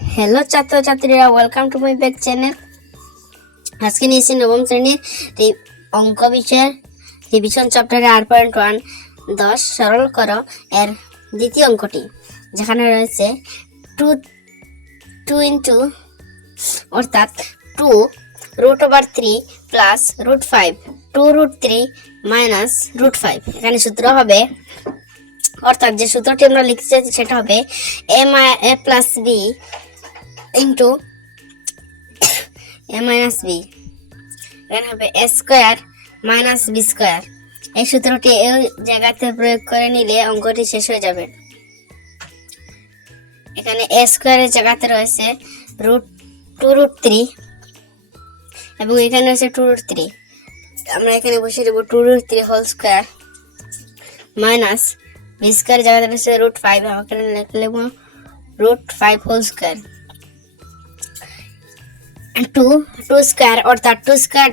Hello ছাত্রছাত্রীরা, welcome to my back channel. আজকে নিয়েছি নবম শ্রেণীর অঙ্ক বিষয়ের রিভিশন চ্যাপ্টারে 8.1 10 সরল করো এর দ্বিতীয় অঙ্কটি, যেখানে রয়েছে 2 ইন্টু অর্থাৎ 2 √3 প্লাস √5 2√3 মাইনাস √5। এখানে সূত্র হবে, অর্থাৎ যে সূত্রটি আমরা লিখতে চাইছি সেটা হবে a plus B into a minus B. এখানে হবে a square minus B square. এই সূত্রটি এই জায়গাতে প্রয়োগ করে নিলে অঙ্কটি শেষ হয়ে যাবে। এখানে a স্কোয়ারের জায়গাতে রয়েছে √2√3 এবং এখানে রয়েছে 2√3। আমরা এখানে বসিয়ে দেবো 2√3 whole square minus B square জায়গাতে রয়েছে √5, আমাকে লিখলেব √5 হোল স্কোয়ার। 2 স্কোয়ার অর্থাৎ 2 স্কোয়ার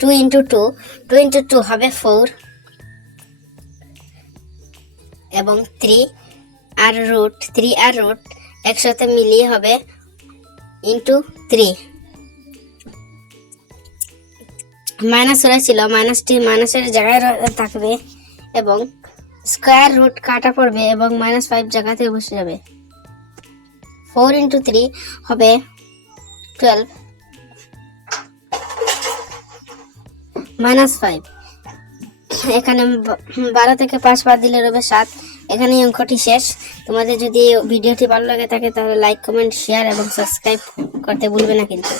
2 ইন্টু 2 হবে 4 এবং 3 আর রুট একসাথে মিলিয়ে হবে ইন্টু 3। মাইনাস হয়েছিল, মাইনাসটি মাইনাসের জায়গায় থাকবে এবং স্কোয়ার রুট কাটা পড়বে এবং -5 জায়গাতে বসে যাবে। 4 ইন্টু 3 হবে 12 -5। এখানে 12 থেকে 5 বাদ দিলে রবে 7। এখানেই অঙ্কটি শেষ। তোমাদের যদি ভিডিওটি ভালো লাগে থাকে তাহলে লাইক, কমেন্ট, শেয়ার এবং সাবস্ক্রাইব করতে ভুলবে না কিন্তু।